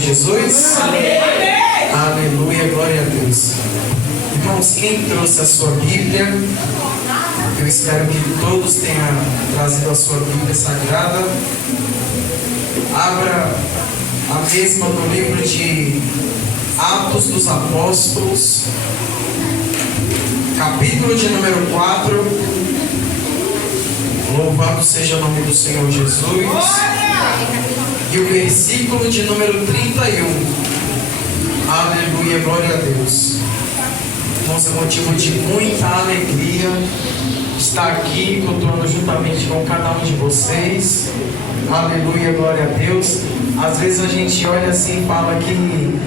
Jesus? Amém. Aleluia, glória a Deus. Irmãos, quem trouxe a sua Bíblia? Eu espero que todos tenham trazido a sua Bíblia Sagrada. Abra a mesma no livro de Atos dos Apóstolos, capítulo de número 4. Louvado seja o nome do Senhor Jesus. E o versículo de número 31. Aleluia, glória a Deus. Irmãos, é motivo de muita alegria estar aqui cultuando juntamente com cada um de vocês. Aleluia, glória a Deus. Às vezes a gente olha assim e fala que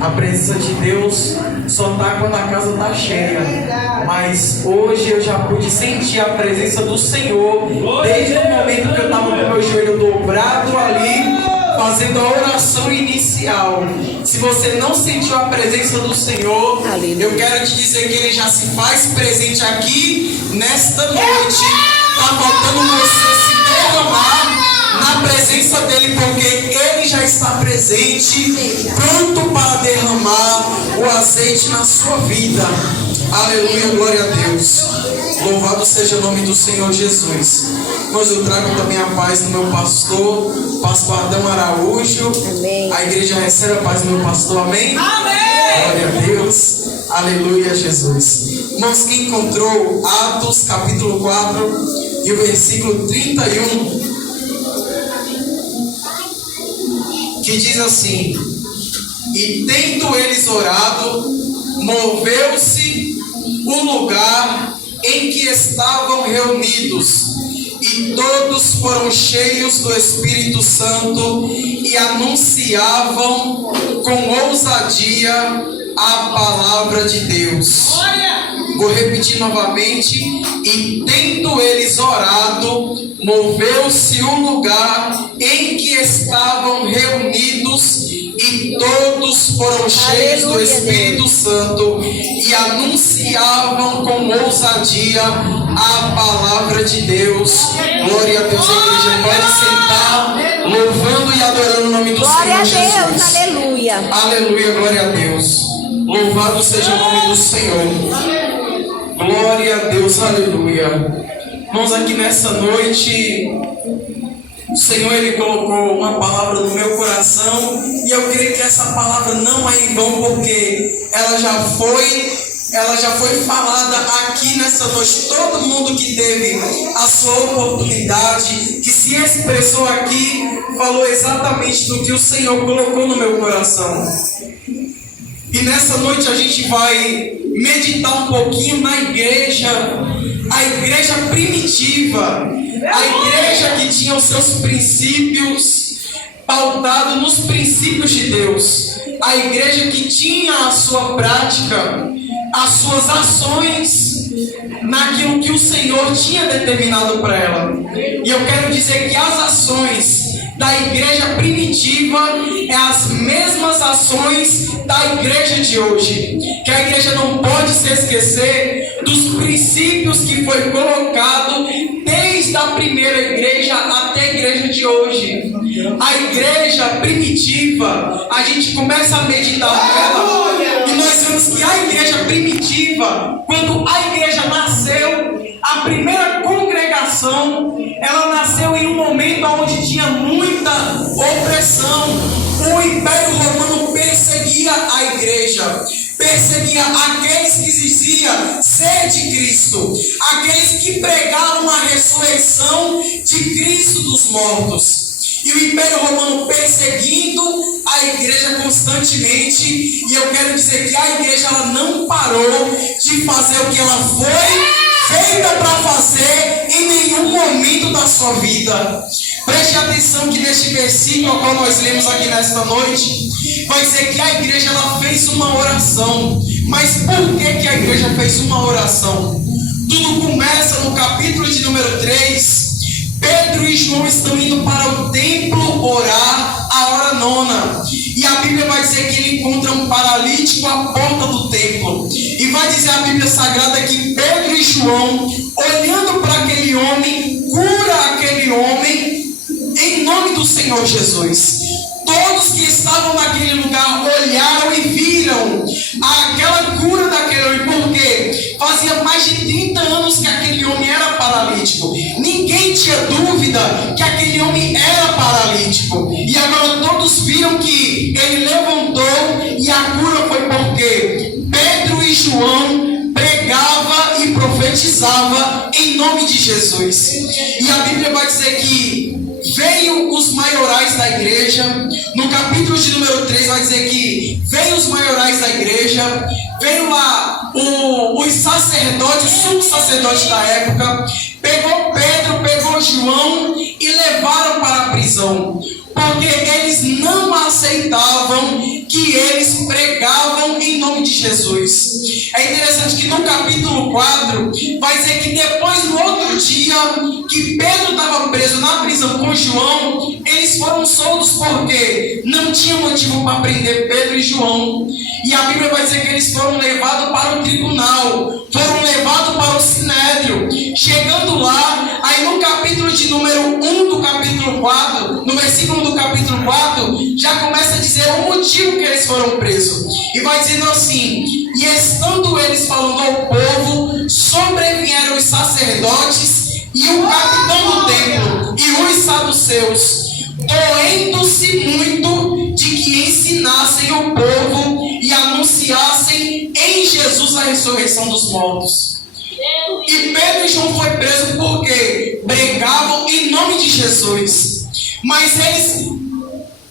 a presença de Deus só está quando a casa está cheia. Mas hoje eu já pude sentir a presença do Senhor desde o momento que eu estava com o meu joelho dobrado ali, fazendo a oração inicial. Se você não sentiu a presença do Senhor, eu quero te dizer que Ele já se faz presente aqui nesta noite. Está faltando você se derramar na presença dEle, porque Ele já está presente, pronto para derramar o azeite na sua vida. Aleluia, glória a Deus. Louvado seja o nome do Senhor Jesus. Mas eu trago também a paz do meu pastor Adão Araújo. Amém. A igreja recebe a paz do meu pastor, amém? Amém. Glória a Deus. Aleluia, Jesus. Irmãos, quem encontrou Atos capítulo 4 e o versículo 31, que diz assim: e tendo eles orado, moveu-se o lugar em que estavam reunidos, e todos foram cheios do Espírito Santo e anunciavam com ousadia a palavra de Deus. Vou repetir novamente. E tendo eles orado, moveu-se o lugar em que estavam reunidos, e todos foram cheios do Espírito Santo e anunciavam com ousadia a palavra de Deus. Glória a Deus. A igreja pode sentar, louvando e adorando o nome do Senhor Jesus. Glória a Deus, aleluia. Aleluia, glória a Deus. Louvado seja o nome do Senhor. Glória a Deus, aleluia. Irmãos, aqui nessa noite, o Senhor, Ele colocou uma palavra no meu coração, e eu creio que essa palavra não é em vão, porque ela já foi falada aqui nessa noite. Todo mundo que teve a sua oportunidade, que se expressou aqui, falou exatamente do que o Senhor colocou no meu coração. E nessa noite a gente vai meditar um pouquinho na igreja, a igreja primitiva, a igreja que tinha os seus princípios pautados nos princípios de Deus, a igreja que tinha a sua prática, as suas ações naquilo que o Senhor tinha determinado para ela. E eu quero dizer que as ações da igreja primitiva é as mesmas ações da igreja de hoje. Que a igreja não pode se esquecer dos princípios que foi colocado desde a primeira igreja até a igreja de hoje. A igreja primitiva, a gente começa a meditar nela e nós vemos que a igreja primitiva, quando a igreja nasceu, a primeira congregação, ela nasceu em um momento onde tinha muita opressão. O Império Romano perseguia a igreja, perseguia aqueles que diziam ser de Cristo, aqueles que pregaram a ressurreição de Cristo dos mortos. E o Império Romano perseguindo a igreja constantemente. E eu quero dizer que a igreja ela não parou de fazer o que ela foi feita para fazer em nenhum momento da sua vida. Preste atenção que neste versículo ao qual nós lemos aqui nesta noite, vai dizer que a igreja ela fez uma oração. Mas por que a igreja fez uma oração? Tudo começa no capítulo de número 3. Pedro e João estão indo para o templo orar a hora nona. E a Bíblia vai dizer que ele encontra um paralítico à porta do templo. E vai dizer a Bíblia Sagrada que Pedro e João, olhando para aquele homem, cura aquele homem em nome do Senhor Jesus. Todos que estavam naquele profetizava em nome de Jesus. E a Bíblia vai dizer que veio os maiorais da igreja. No capítulo de número 3 vai dizer que veio os maiorais da igreja, veio lá os sacerdotes, o sumo sacerdote da época, pegou Pedro, pegou João e levaram para a prisão, porque eles não aceitavam que eles pregavam em nome de Jesus. É interessante que no capítulo 4 vai dizer que depois, no outro dia que Pedro estava preso na prisão com João, eles foram soltos porque não tinha motivo para prender Pedro e João. E a Bíblia vai dizer que eles foram levados para o tribunal, foram levados para o sinédrio. Chegando lá, aí no capítulo de número 1 do capítulo 4, no versículo do capítulo 4, já começa a dizer o motivo que eles foram presos. E vai dizendo assim: e estando eles falando ao povo, sobrevieram os sacerdotes e o capitão do templo e os saduceus, doendo-se muito de que ensinassem o povo e anunciassem em Jesus a ressurreição dos mortos. E Pedro e João foi preso porque pregavam em nome de Jesus. Mas eles,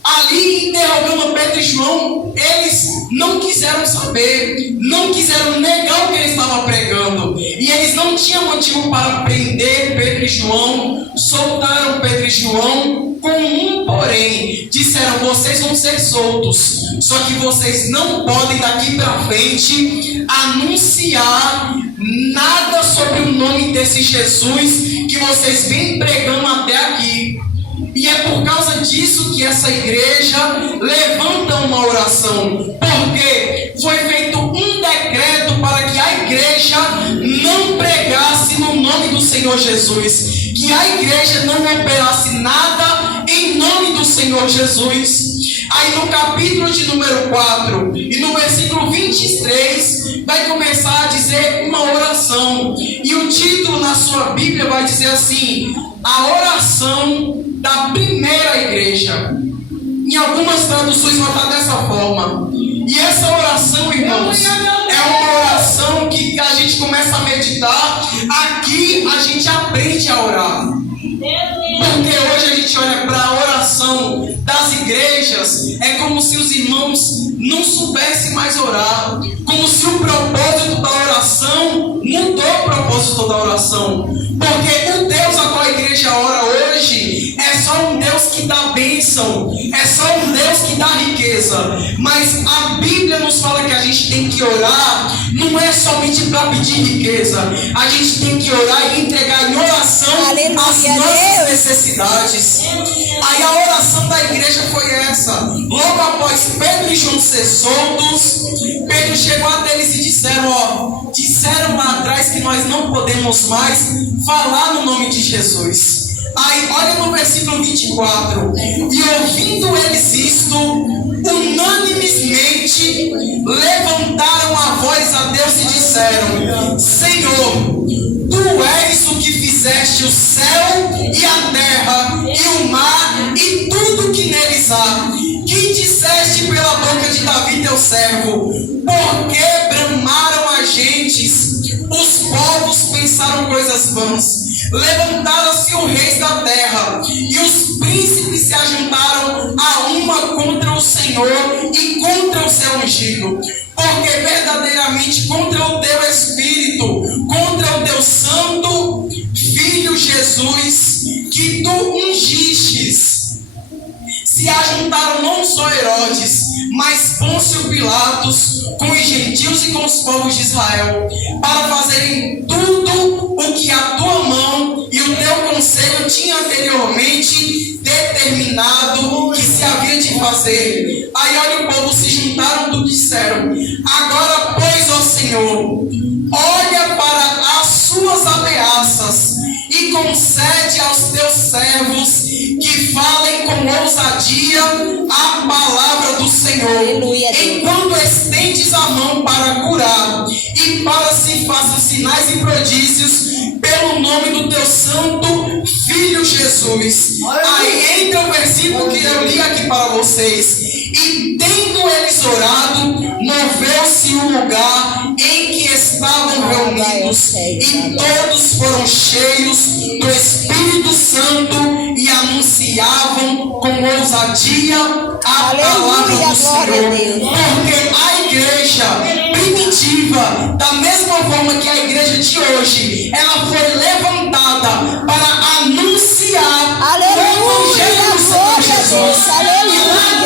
ali interrogando Pedro e João, eles não quiseram saber, não quiseram negar o que eles estavam pregando. E eles não tinham motivo para prender Pedro e João. Soltaram Pedro e João com um porém. Disseram: vocês vão ser soltos, só que vocês não podem daqui para frente anunciar nada sobre o nome desse Jesus que vocês vêm pregando até aqui. E é por causa disso que essa igreja levanta uma oração, porque foi feito um decreto para que a igreja não pregasse no nome do Senhor Jesus, que a igreja não operasse nada em nome do Senhor Jesus. Aí no capítulo de número 4 e no versículo 23 vai começar a dizer uma oração, e o título na sua Bíblia vai dizer assim: a oração da primeira igreja. Em algumas traduções vai estar dessa forma. E essa oração, irmãos, é uma oração que a gente começa a meditar. Aqui a gente aprende a orar. Porque hoje a gente olha para a oração das igrejas, é como se os irmãos não soubessem mais orar, como se o propósito da oração mudou o propósito da oração. Porque o Deus a qual a igreja ora hoje é só um Deus que dá bênção, é só um Deus que dá riqueza. Mas a Bíblia nos fala que a gente tem que orar, não é somente para pedir riqueza, a gente tem que orar e entregar em oração as nossas necessidades. Aí a oração da igreja foi essa. Logo após Pedro e João ser soltos, Pedro chegou até eles e disseram lá atrás que nós não podemos mais falar no nome de Jesus. Aí olha no versículo 24: e ouvindo eles isto, unanimemente levantaram a voz a Deus e disseram: Senhor, Tu és o que fizeste o céu e a terra e o mar e tudo que neles há, que disseste pela boca de Davi teu servo: porque bramaram as gentes, os povos pensaram coisas vãs. Levantaram-se os reis da terra, e os príncipes se ajuntaram a uma contra o Senhor e contra o seu ungido. Porque verdadeiramente contra o teu Espírito, contra o teu Santo Filho Jesus, que tu ungistes, se ajuntaram não só Herodes, mas Pôncio Pilatos, com os gentios e com os povos de Israel, para fazerem tudo o que a tua mão e o teu conselho tinha anteriormente determinado que se havia de fazer. Aí olha, o povo se juntaram e disseram: agora, pois, ó Senhor, olha para as suas ameaças e concede aos teus servos que falem com ousadia a palavra do Senhor. Aleluia, enquanto estendes a mão para curar e para se façam sinais e prodígios pelo nome do teu santo Filho Jesus. Aí entra o versículo que eu li aqui para vocês: e tendo eles orado, moveu-se o lugar em que estavam reunidos e todos foram cheios do Espírito Santo e anunciavam com ousadia a palavra do Senhor. Porque a igreja primitiva, da mesma forma que a igreja de hoje, ela foi levantada para anunciar o Evangelho do Senhor Jesus. E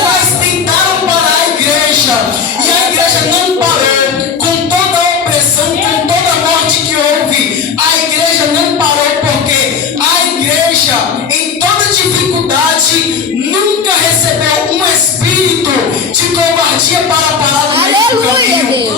lá eles tentaram parar a igreja, e a igreja não parou. Com toda a opressão, com toda a morte que houve, a igreja não parou, porque a igreja, em toda dificuldade, nunca recebeu um espírito de covardia para parar no meio do caminho.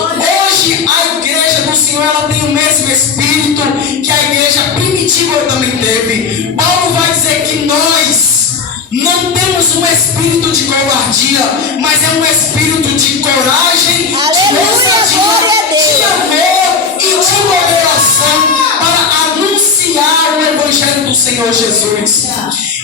Hoje a igreja do Senhor, ela tem o mesmo espírito que a igreja primitiva também teve. Paulo vai dizer que nós não temos um espírito de covardia, mas é um espírito de coragem, de ousadia, de amor e de moderação para anunciar o Evangelho do Senhor Jesus.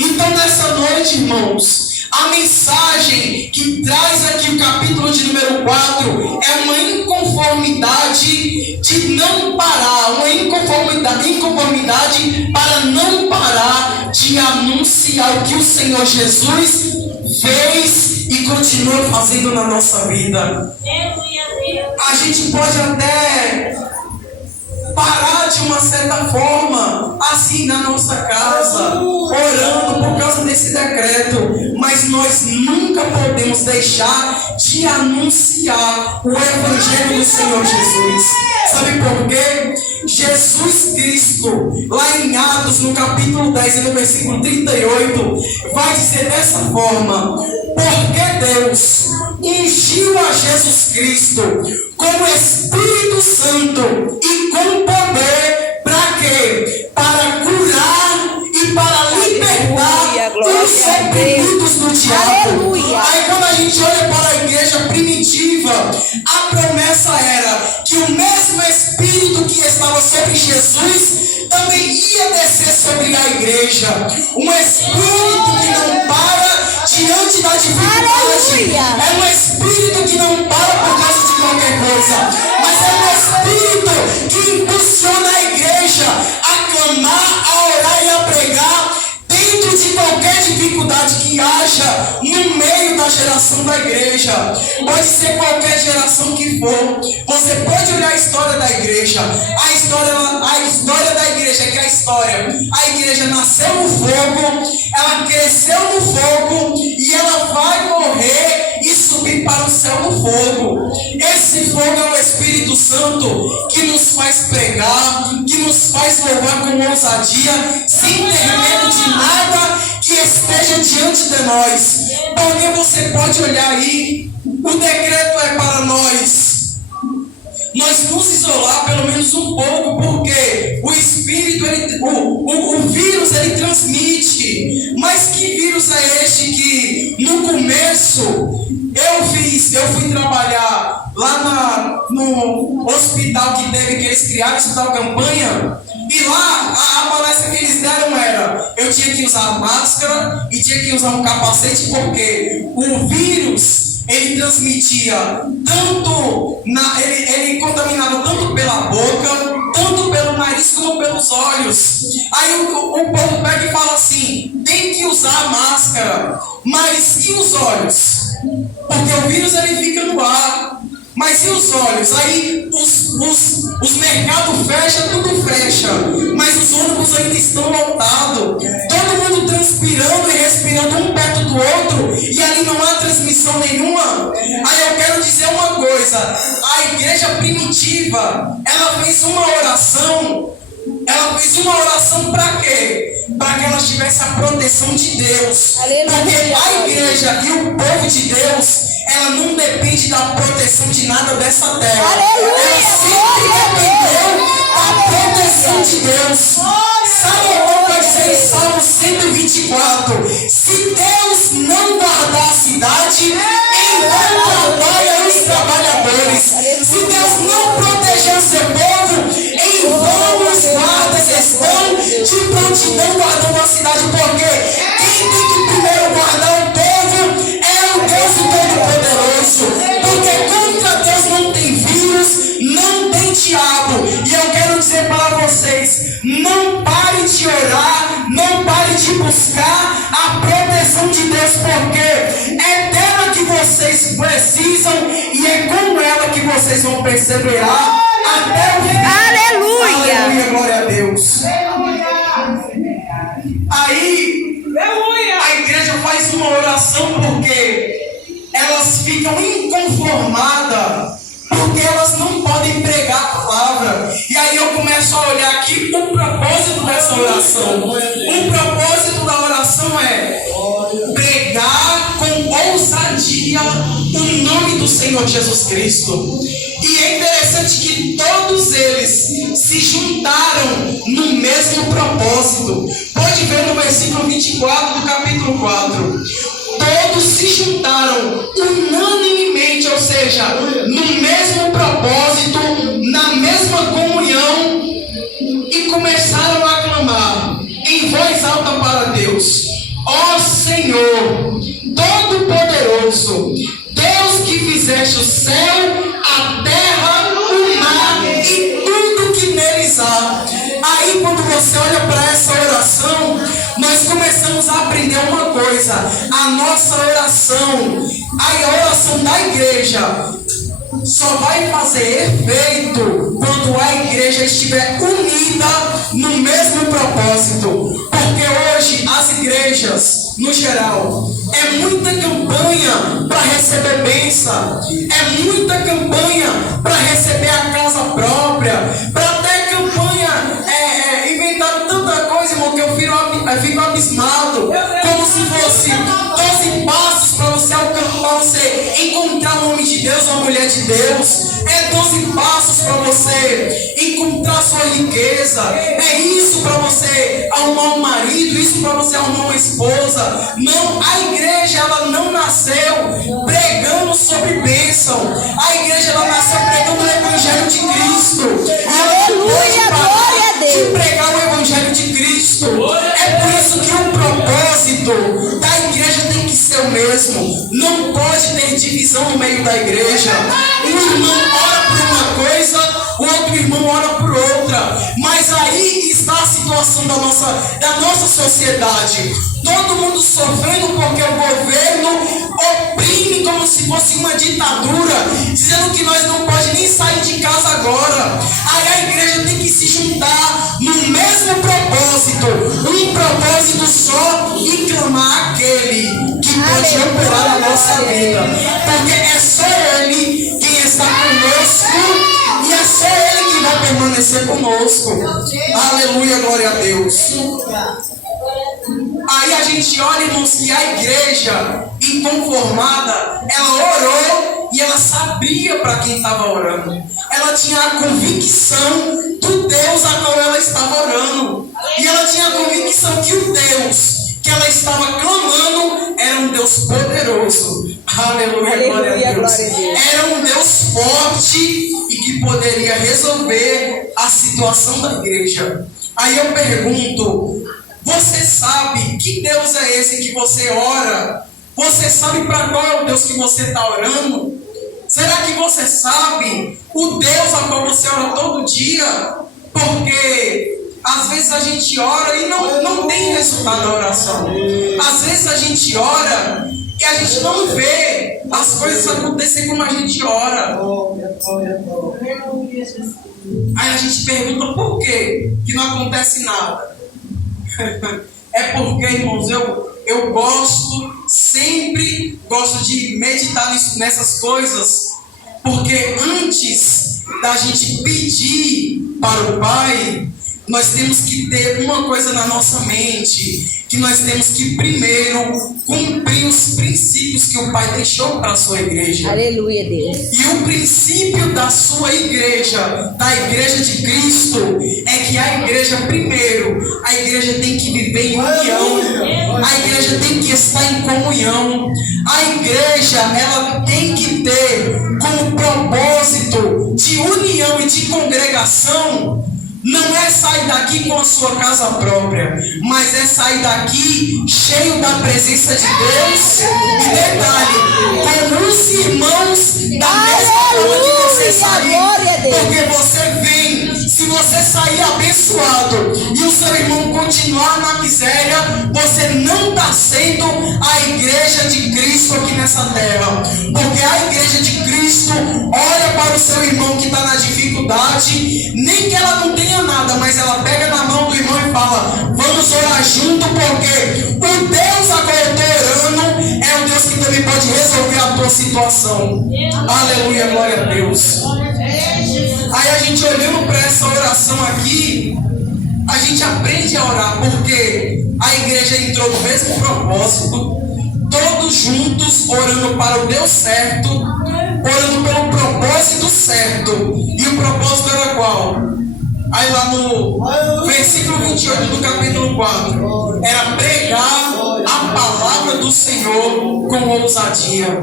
Então, nessa noite, irmãos, a mensagem que traz aqui o capítulo de número 4 é uma inconformidade de não parar, uma inconformidade para não parar de anunciar o que o Senhor Jesus fez e continua fazendo na nossa vida. A gente pode até parar de uma certa forma, assim, na nossa casa, orando por causa desse decreto, mas nós nunca podemos deixar de anunciar o Evangelho do Senhor Jesus. Sabe por quê? Jesus Cristo, lá em Atos, no capítulo 10 e no versículo 38, vai dizer dessa forma: porque Deus ungiu a Jesus Cristo com o Espírito Santo e com poder, para quê? Para curar e para libertar os oprimidos do diabo. Aí quando a gente olha para a igreja primitiva, a promessa era que o mesmo Espírito que estava sobre Jesus também ia descer sobre a igreja. Um Espírito que não para diante da dificuldade. É um Espírito que não para por causa de qualquer coisa, mas é um Espírito que impulsiona a igreja a clamar, a orar e a pregar dentro de qualquer dificuldade que haja no meio da geração da igreja. Pode ser qualquer geração que for. Você pode olhar a história da igreja. A história da igreja, que é a igreja nasceu no fogo, ela cresceu no fogo e ela vai morrer e subir para o céu no fogo. Esse fogo é o Espírito Santo que nos faz pregar, que nos faz louvar com ousadia, sem ter medo de nada que esteja diante de nós. Porque você pode olhar aí, o decreto é para nós nos isolar pelo menos um pouco, porque o Espírito, o vírus, ele transmite. Mas que vírus é este que no começo eu fui trabalhar lá no hospital que eles criaram, hospital campanha, e lá a palestra que eles deram era: eu tinha que usar máscara e tinha que usar um capacete, porque o vírus, ele transmitia tanto, ele contaminava tanto pela boca, tanto pelo nariz como pelos olhos. Aí o povo pega e fala assim: tem que usar máscara, mas e os olhos? Porque o vírus, ele fica no ar. Mas e os olhos? Aí os mercados fecham, tudo fecha, mas os ônibus ainda estão lotados, todo mundo transpirando e respirando um perto do outro, e ali não há transmissão nenhuma. Aí eu quero dizer uma coisa: a igreja primitiva, ela fez uma oração para quê? Para que ela tivesse a proteção de Deus. Porque a igreja e o povo de Deus, ela não depende da proteção de nada dessa terra. Ela sempre dependeu da proteção de Deus. Salomão vai dizer em Salmo 124: se Deus não guardar a cidade, em vão trabalham os trabalhadores. Se Deus não proteger o seu povo, em vão os guardas estão de prontidão guardando a cidade. Porque quem tem que primeiro guardar o povo é o Deus Todo-Poderoso. Porque contra Deus não tem vírus, não tem diabo. E eu quero dizer para vocês: não pare de orar, não pare de buscar a proteção de Deus, porque é dela que vocês precisam e é com ela que vocês vão perseverar até o fim. Aleluia! Aleluia, glória a Deus. Aí a igreja faz uma oração porque elas ficam inconformadas, porque elas não podem pregar a palavra. E aí eu começo a olhar aqui o propósito dessa oração. O propósito da oração é pregar com ousadia o nome do Senhor Jesus Cristo. E é interessante que todos eles se juntaram no mesmo propósito. Pode ver no versículo 24 do capítulo 4. Todos se juntaram unanimemente, ou seja, no mesmo propósito, na mesma comunhão, e começaram a clamar em voz alta para Deus: ó Senhor, Todo-Poderoso, Deus que fizeste o céu, a terra, o mar e tudo que neles há. Aí quando você olha para essa oração, nós começamos a aprender uma coisa: a nossa oração, a oração da igreja, só vai fazer efeito quando a igreja estiver unida no mesmo propósito. Porque hoje as igrejas, no geral, é muita campanha para receber bênção, é muita campanha para receber a casa própria, para até campanha, inventaram tanta coisa, irmão, que eu fico abismado, como se fosse 12 passos para você encontrar o homem de Deus ou a mulher de Deus, é 12 passos para você encontrar sua riqueza, é isso para você arrumar um marido, isso para você arrumar uma esposa. Não, a igreja ela não nasceu pregando sobre bênção, a igreja ela nasceu pregando o evangelho de Cristo. Aleluia, glória a Deus. De pregar o evangelho de Cristo. É por isso que o propósito da igreja tem que ser o mesmo. Não pode ter divisão no meio da igreja. Um irmão ora por uma coisa, o outro irmão ora por outra. Mas aí está a situação da nossa sociedade. Todo mundo sofrendo porque o governo oprime como se fosse uma ditadura, dizendo que nós não podemos nem sair de casa agora. Aí a igreja tem que se juntar no mesmo propósito, um propósito só, e clamar aquele que pode operar na nossa vida, porque é só Ele quem está conosco e é só Ele que vai permanecer conosco. Aleluia, glória a Deus. Aí a gente olha, irmãos, que a igreja inconformada, ela orou e ela sabia para quem estava orando. Ela tinha a convicção do Deus a qual ela estava orando. E ela tinha a convicção que o Deus que ela estava clamando era um Deus poderoso. Aleluia, glória a Deus. Era um Deus forte e que poderia resolver a situação da igreja. Aí eu pergunto: você sabe que Deus é esse que você ora? Você sabe para qual é o Deus que você está orando? Será que você sabe o Deus a qual você ora todo dia? Porque às vezes a gente ora e não tem resultado da oração. Às vezes a gente ora e a gente não vê as coisas acontecer como a gente ora. Aí a gente pergunta por quê que não acontece nada. É porque, irmãos, eu sempre gosto de meditar nessas coisas, porque antes da gente pedir para o Pai, nós temos que ter uma coisa na nossa mente, que nós temos que primeiro cumprir os princípios que o Pai deixou para a sua igreja. Aleluia, Deus. E o princípio da sua igreja, da igreja de Cristo, é que a igreja primeiro, a igreja tem que viver em união, a igreja tem que estar em comunhão, a igreja ela tem que ter como propósito de união e de congregação. Não é sair daqui com a sua casa própria, mas é sair daqui cheio da presença de Deus. E detalhe, com os irmãos da mesma forma que você saiu, porque você você sair abençoado e o seu irmão continuar na miséria, você não está sendo a igreja de Cristo aqui nessa terra. Porque a igreja de Cristo olha para o seu irmão que está na dificuldade, nem que ela não tenha nada, mas ela pega na mão do irmão e fala: vamos orar junto, porque o Deus agora eu estou orando é o Deus que também pode resolver a tua situação. Aleluia, glória a Deus. Aí a gente olhando para essa oração aqui, a gente aprende a orar, porque a igreja entrou no mesmo propósito, todos juntos orando para o Deus certo, orando pelo propósito certo. E o propósito era qual? Aí lá no versículo 28 do capítulo 4, era pregar a palavra do Senhor com ousadia.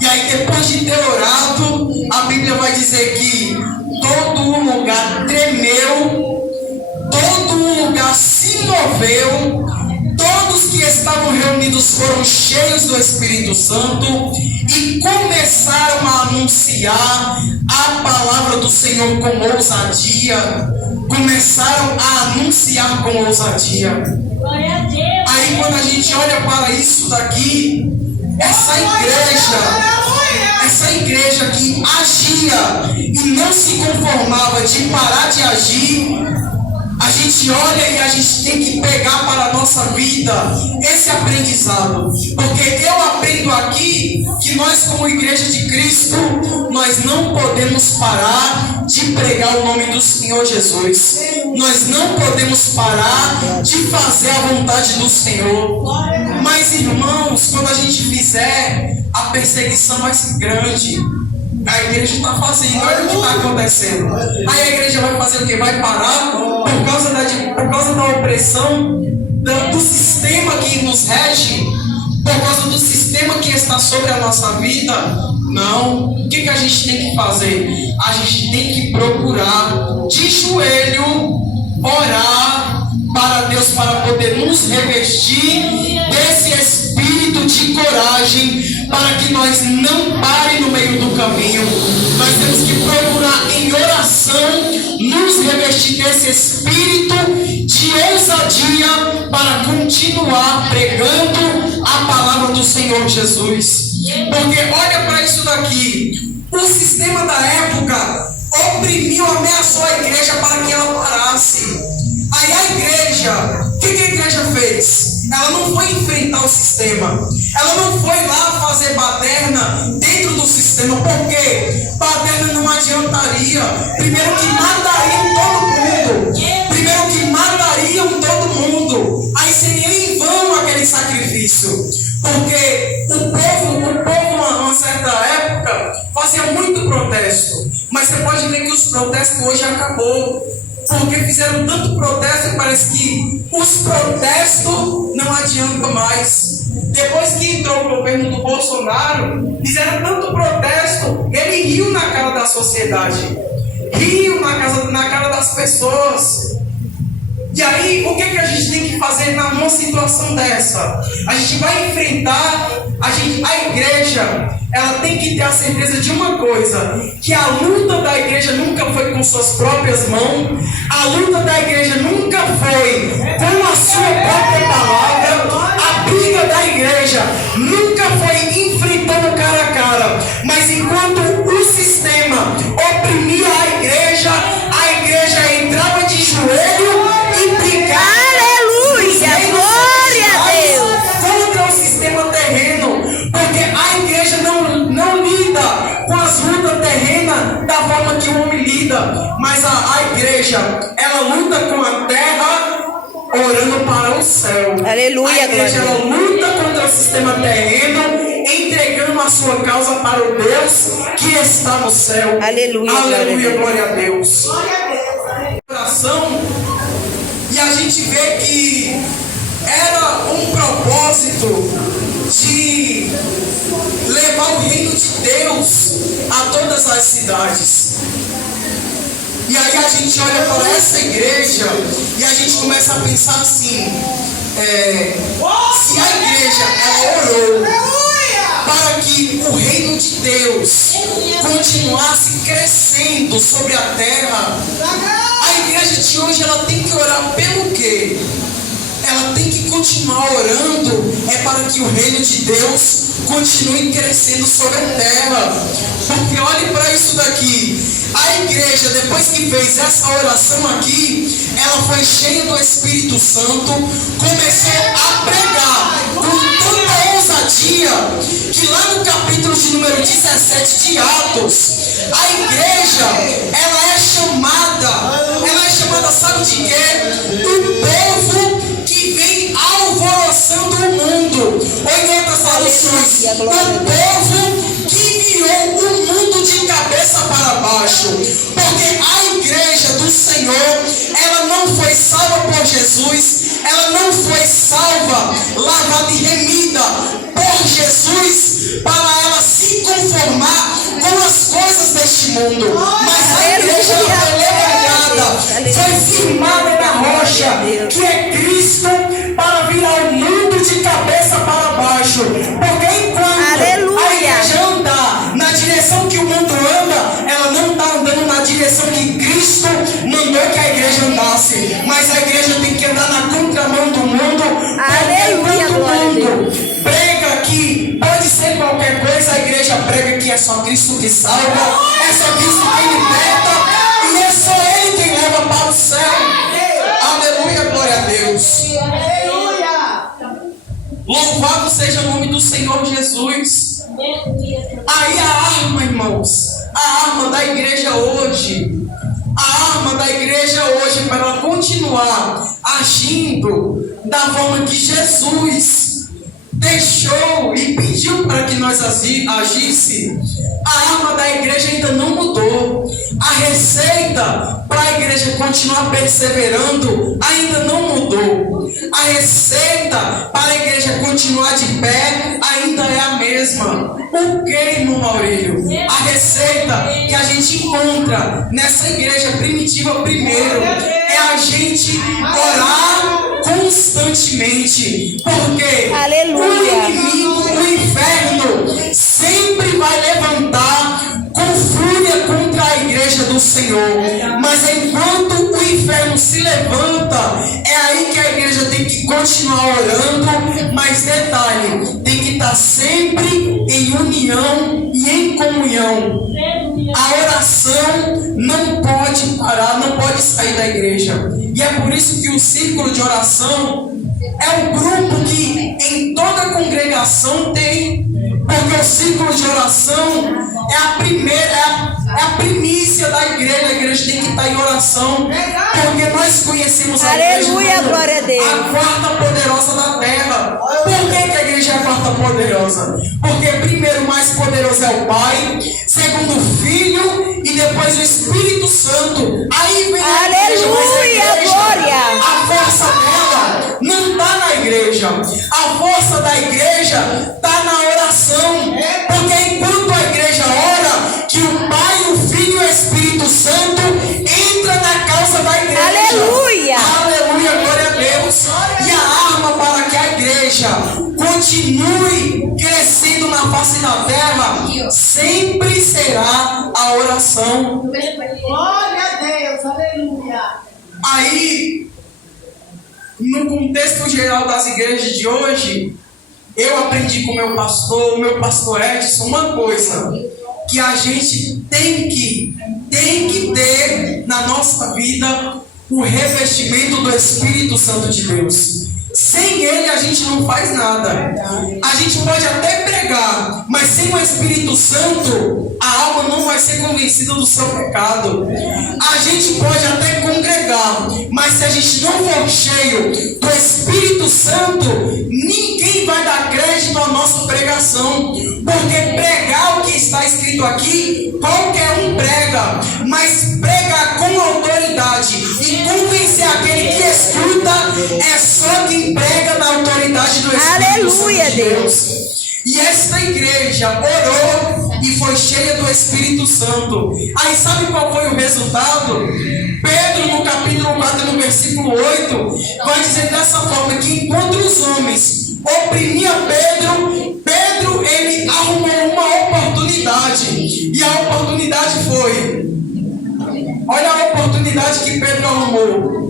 E aí depois de ter orado, a Bíblia vai dizer que todo o lugar tremeu, todo o lugar se moveu, todos que estavam reunidos foram cheios do Espírito Santo e começaram a anunciar a palavra do Senhor com ousadia. Começaram a anunciar com ousadia. Aí quando a gente olha para isso daqui, essa igreja que agia e não se conformava de parar de agir, a gente olha e a gente tem que pegar para a nossa vida esse aprendizado. Porque eu aprendo aqui que nós, como igreja de Cristo, nós não podemos parar de pregar o nome do Senhor Jesus. Nós não podemos parar de fazer a vontade do Senhor. Mas, irmãos, quando a gente fizer, a perseguição vai ser grande. A igreja está fazendo, olha o que está acontecendo. Aí a igreja vai fazer o quê? Vai parar por causa da opressão do sistema que nos rege, por causa do sistema que está sobre a nossa vida? Não. O que a gente tem que fazer? A gente tem que procurar de joelho orar para Deus, para poder nos revestir desse espírito de coragem, para que nós não parem no meio do caminho. Nós temos que procurar em oração nos revestir desse espírito de ousadia para continuar pregando a palavra do Senhor Jesus. Porque olha para isso daqui, o sistema da época oprimiu, ameaçou a igreja para que ela parasse. Aí a igreja, o que a igreja fez? Ela não foi enfrentar o sistema, ela não foi lá fazer baderna dentro do sistema, porque baderna não adiantaria. Primeiro que matariam todo mundo, aí seria em vão aquele sacrifício, porque o povo numa certa época fazia muito protesto, mas você pode ver que os protestos hoje acabou. Porque fizeram tanto protesto que parece que os protestos não adiantam mais. Depois que entrou o governo do Bolsonaro, fizeram tanto protesto, ele riu na cara da sociedade, riu na cara das pessoas. E aí, o que a gente tem que fazer numa situação dessa? A gente vai enfrentar, a igreja, ela tem que ter a certeza de uma coisa, que a luta da igreja nunca foi com suas próprias mãos, a luta da igreja nunca foi com a sua própria palavra, a briga da igreja nunca foi enfrentando cara a cara, mas enquanto o sistema oprimia a igreja entrava de joelho e brigava. Aleluia, glória a Deus. Contra o sistema terreno, porque a igreja não lida com as lutas terrenas da forma que o homem lida, mas a igreja, ela luta com a terra orando para o céu. Aleluia, a igreja, ela luta contra o sistema terreno, entregando a sua causa para o Deus que está no céu. Aleluia, aleluia, glória a Deus. Oração, e a gente vê que era um propósito de levar o reino de Deus a todas as cidades. E aí a gente olha para essa igreja e a gente começa a pensar assim, se a igreja ela orou para que o reino de Deus continuasse crescendo Espírito sobre a terra, a igreja de hoje ela tem que orar pelo quê? Ela tem que continuar orando para que o reino de Deus continue crescendo sobre a terra. Porque olhe para isso daqui. A igreja, depois que fez essa oração aqui, ela foi cheia do Espírito Santo, começou a pregar com tanta ousadia, que lá no capítulo de número 17 de Atos, a igreja, ela é chamada, sabe de quê? Do povo que vem alvoroçando o mundo. Ou em outras traduções, o povo que virou o mundo de cabeça para baixo. Porque a igreja do Senhor, ela não foi salva por Jesus, ela não foi salva, lavada e remida por Jesus para ela se conformar com as coisas deste mundo. Mas a igreja foi levantada, foi firmada na rocha, que é Cristo, para virar o mundo de cabeça para baixo. Porque enquanto a igreja andar na direção que o mundo anda, ela não está andando na direção que Cristo mandou que a igreja andasse. Mas a igreja tem que andar na contramão do mundo. Aleluia, glória a Deus. Prega que pode ser qualquer coisa, a igreja prega que é só Cristo que salva, é só Cristo que liberta, e é só Ele quem leva para o céu. Aleluia, glória a Deus. Louvado seja o nome do Senhor Jesus. Aí a arma, irmãos, a arma da igreja hoje, para ela continuar agindo da forma que Jesus deixou e pediu para que nós agisse, a arma da igreja ainda não mudou. A receita para a igreja continuar perseverando ainda não mudou. A receita para a igreja continuar de pé ainda é a mesma. O que, irmão Maurílio? A receita que a gente encontra nessa igreja primitiva primeiro é a gente orar constantemente. Porque Aleluia. o inimigo, o inferno, sempre vai levantar com fúria contra a igreja do Senhor. Mas enquanto o inferno se levanta, é aí que a igreja tem que continuar orando. Mas detalhe, tem que estar sempre em união e em comunhão. A oração não pode parar, não pode sair da igreja. E é por isso que o círculo de oração é um grupo que em toda congregação tem. Porque o círculo de oração é a primícia da igreja. A igreja tem que estar em oração. Porque nós conhecemos a igreja como glória a Deus. a quarta poderosa da terra. Por que a igreja é a quarta poderosa? Porque primeiro o mais poderoso é o Pai, segundo o Filho e depois o Espírito Santo. Aí vem a igreja, mas a igreja, glória. a força dela não está na igreja. A força da igreja está na oração. Porque enquanto a igreja ora, que o Pai, o Filho e o Espírito Santo entra na causa da igreja. Aleluia. Aleluia, glória a Deus. E a arma para que a igreja continue crescendo na face da terra sempre será a oração. Glória a Deus, aleluia. Aí, no contexto geral das igrejas de hoje, eu aprendi com o meu pastor Edson, uma coisa que a gente tem que ter na nossa vida: o revestimento do Espírito Santo de Deus. Sem ele a gente não faz nada. A gente pode até pregar, mas sem o Espírito Santo a alma não vai ser convencida do seu pecado. A gente pode até congregar, mas se a gente não for cheio do Espírito Santo, ninguém vai dar crédito à nossa pregação. Porque pregar o que está escrito aqui, qualquer um prega, mas pregar com autoridade e convencer aquele que escuta é só quem prega na autoridade do Espírito Santo de Deus. E esta igreja orou e foi cheia do Espírito Santo. Aí sabe qual foi o resultado? Pedro, no capítulo 4, no versículo 8, vai dizer dessa forma: que enquanto os homens oprimiam Pedro ele arrumou uma oportunidade. E a oportunidade foi: Olha a oportunidade que Pedro arrumou.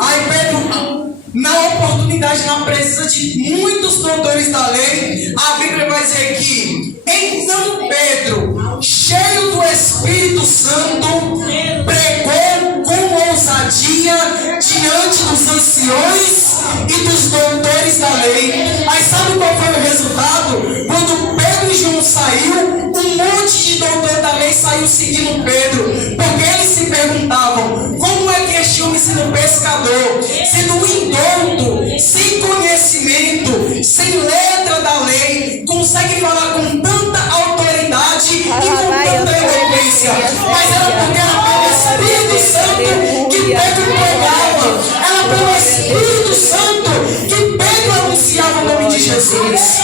Aí Pedro, na oportunidade, na presença de muitos doutores da lei, a Bíblia vai dizer que então Pedro, cheio do Espírito Santo, pregou com ousadia diante dos anciões e dos doutores da lei. Aí sabe qual foi o resultado? Quando Pedro e João saiu, um monte de doutor da lei saiu seguindo Pedro, porque eles se perguntavam: como é que este homem, sendo pescador, sendo um indouto, sem conhecimento, sem letra da lei, consegue falar com tanta autoridade e com tanta eloquência? Mas era porque era pelo Espírito Santo que Pedro pregava, era pelo Espírito Santo que Pedro anunciava o nome de Jesus.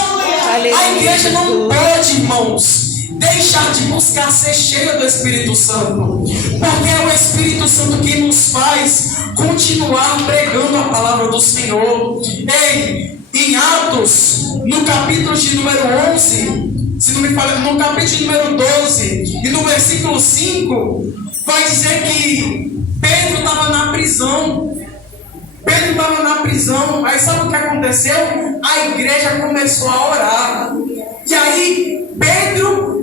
A igreja não pode, irmãos, deixar de buscar ser cheia do Espírito Santo, porque é o Espírito Santo que nos faz continuar pregando a palavra do Senhor. Ei, em Atos, no capítulo de número 11, se não me falha, no capítulo de número 12 e no versículo 5, vai dizer que Pedro estava na prisão. Pedro estava na prisão. Aí sabe o que aconteceu? A igreja começou a orar. E aí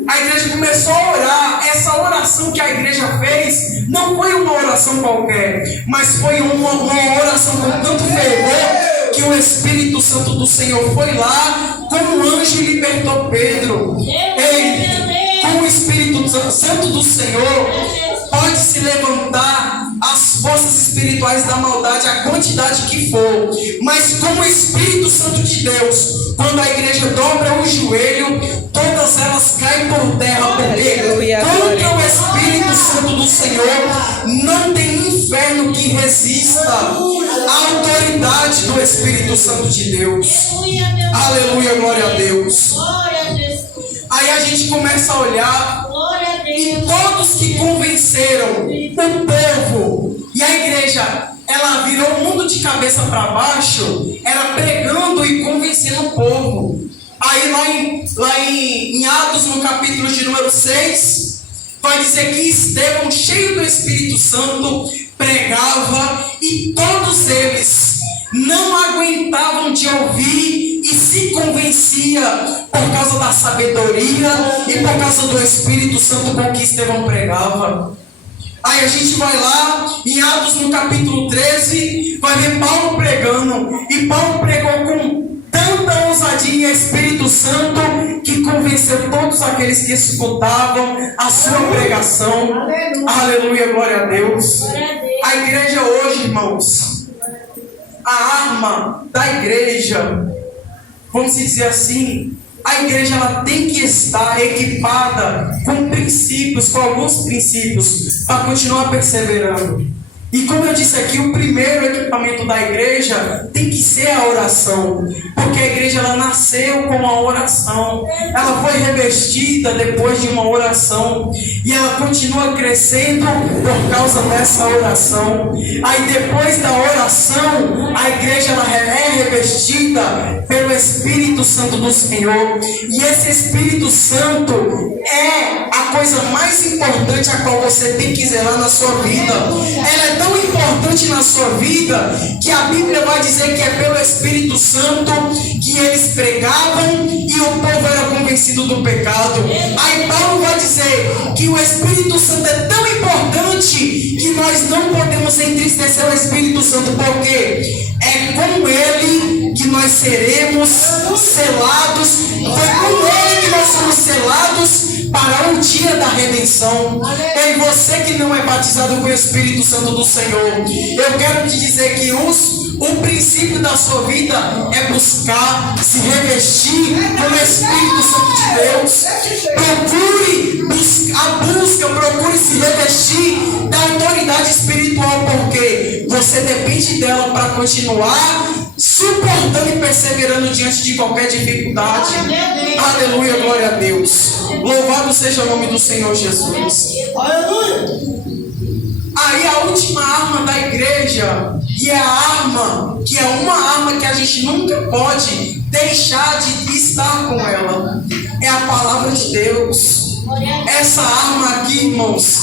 a igreja começou a orar. Essa oração que a igreja fez não foi uma oração qualquer, mas foi uma oração com tanto fervor que o Espírito Santo do Senhor foi lá como um anjo e libertou Pedro. Ei, com o Espírito Santo do Senhor pode se levantar as forças espirituais da maldade, a quantidade que for, mas como o Espírito Santo de Deus, quando a igreja dobra o joelho, todas elas caem por terra, porque contra o Espírito Santo do Senhor não tem inferno que resista à autoridade do Espírito Santo de Deus. Aleluia, glória a Deus. Aí a gente começa a olhar e todos que convenceram o povo, e a igreja, ela virou o mundo de cabeça para baixo, era pregando e convencendo o povo. Aí lá em Atos, no capítulo de número 6, vai dizer que Estevão, cheio do Espírito Santo, pregava e todos eles não aguentavam de ouvir e se convencia por causa da sabedoria e por causa do Espírito Santo com que Estevão pregava. Aí a gente vai lá em Atos no capítulo 13, vai ver Paulo pregando, e Paulo pregou com tanta ousadia e Espírito Santo que convenceu todos aqueles que escutavam a sua pregação. Aleluia, glória a Deus. A igreja hoje, irmãos, a arma da igreja, vamos dizer assim, a igreja ela tem que estar equipada com princípios, com alguns princípios, para continuar perseverando. E como eu disse aqui, o primeiro equipamento da igreja tem que ser a oração, porque a igreja ela nasceu com a oração, ela foi revestida depois de uma oração, e ela continua crescendo por causa dessa oração. Aí depois da oração, a igreja ela é revestida pelo Espírito Santo do Senhor, e esse Espírito Santo é a coisa mais importante a qual você tem que zelar na sua vida. Ela é tão importante na sua vida que a Bíblia vai dizer que é pelo Espírito Santo que eles pregavam e o povo era convencido do pecado. Aí Paulo vai dizer que o Espírito Santo é tão importante que nós não podemos entristecer o Espírito Santo, porque é com ele que nós seremos selados, foi com ele que nós somos selados para o dia da redenção. E você que não é batizado com o Espírito Santo do Senhor, eu quero te dizer que o princípio da sua vida é buscar se revestir com o Espírito Santo de Deus. Procure se revestir da autoridade espiritual, porque você depende dela para continuar suportando e perseverando diante de qualquer dificuldade. Aleluia, glória a Deus. Louvado seja o nome do Senhor Jesus. Aleluia. Aí a última arma da igreja, e é a arma, que é uma arma que a gente nunca pode deixar de estar com ela, é a palavra de Deus. Essa arma aqui, irmãos,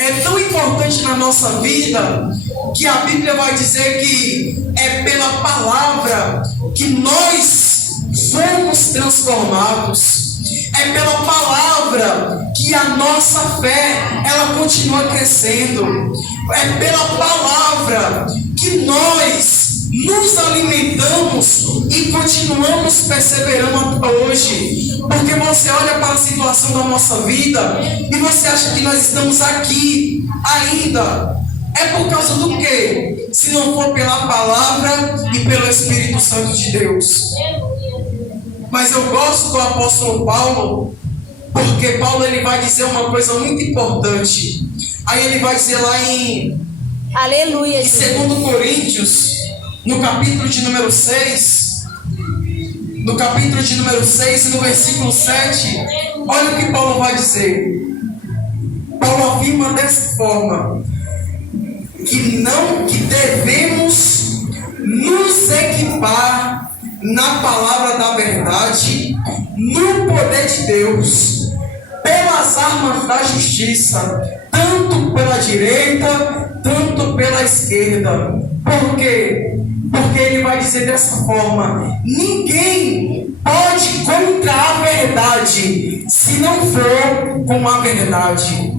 é tão importante na nossa vida que a Bíblia vai dizer que é pela palavra que nós somos transformados. É pela palavra que a nossa fé ela continua crescendo. É pela palavra que nós nos alimentamos e continuamos perseverando até hoje. Porque você olha para a situação da nossa vida e você acha que nós estamos aqui ainda. É por causa do quê? Se não for pela palavra e pelo Espírito Santo de Deus. Mas eu gosto do apóstolo Paulo, porque Paulo ele vai dizer uma coisa muito importante. Aí ele vai dizer lá em Aleluia. em 2 Coríntios, no capítulo de número 6, e no versículo 7, olha o que Paulo vai dizer. Paulo afirma dessa forma, que devemos nos equipar na palavra da verdade, no poder de Deus, pelas armas da justiça, tanto pela direita, tanto pela esquerda. Por quê? Porque ele vai dizer dessa forma: ninguém pode contra a verdade, se não for com a verdade.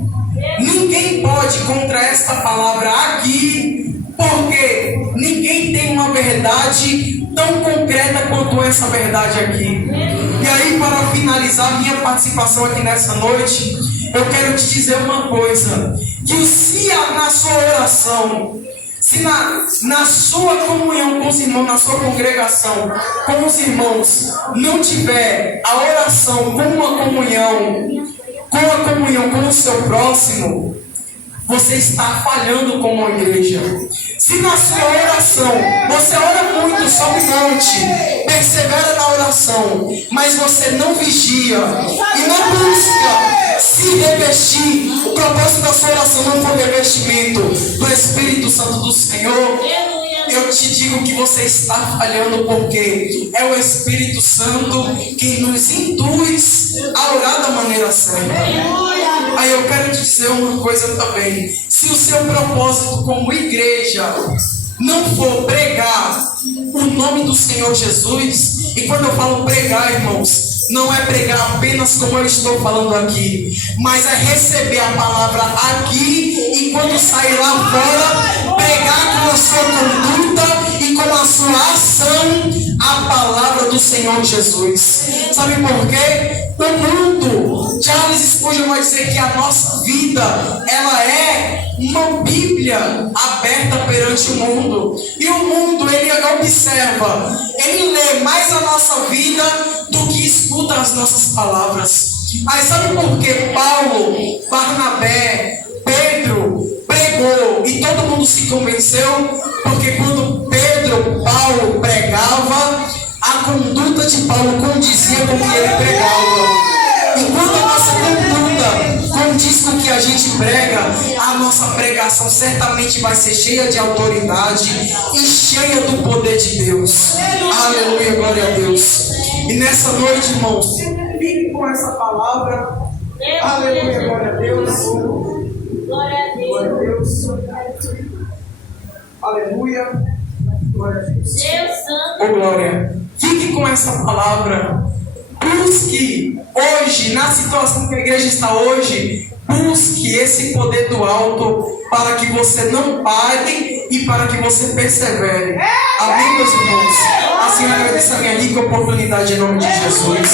Ninguém pode contra esta palavra aqui, porque ninguém tem uma verdade tão concreta quanto essa verdade aqui. E aí, para finalizar minha participação aqui nessa noite, eu quero te dizer uma coisa: que se na sua oração, se na sua comunhão com os irmãos, na sua congregação com os irmãos, não tiver a oração com a comunhão com o seu próximo, você está falhando como uma igreja. Se na sua oração, você ora muito, sobe monte, persevera na oração, mas você não vigia e não busca se revestir, o propósito da sua oração não for revestimento do Espírito Santo do Senhor, eu te digo que você está falhando, porque é o Espírito Santo que nos induz a orar da maneira certa. Aí eu quero te dizer uma coisa também: se o seu propósito como igreja não for pregar o nome do Senhor Jesus, e quando eu falo pregar, irmãos, não é pregar apenas como eu estou falando aqui, mas é receber a palavra aqui e quando sair lá fora, pregar com a sua conduta e com a sua ação a palavra do Senhor Jesus. Sabe por quê? O mundo, Charles Spurgeon vai dizer que a nossa vida, ela é uma Bíblia aberta perante o mundo. E o mundo, ele observa, ele lê mais a nossa vida do que escuta as nossas palavras. Aí sabe por que Paulo, Barnabé, Pedro pregou e todo mundo se convenceu? Porque quando Paulo pregava, a conduta de Paulo condizia com o que ele pregava. E quando a nossa conduta condiz com o que a gente prega, a nossa pregação certamente vai ser cheia de autoridade e cheia do poder de Deus. Aleluia, glória a Deus. E nessa noite, irmãos, fique com essa palavra. Aleluia, glória a Deus. Glória a Deus. Glória a Deus. Aleluia. Glória a Deus. Deus santo. Oh, glória. Fique com essa palavra. Busque hoje, na situação que a igreja está hoje, busque esse poder do alto para que você não pare e para que você persevere. Amém, meus irmãos? Assim eu agradeço a minha rica oportunidade em nome de Jesus.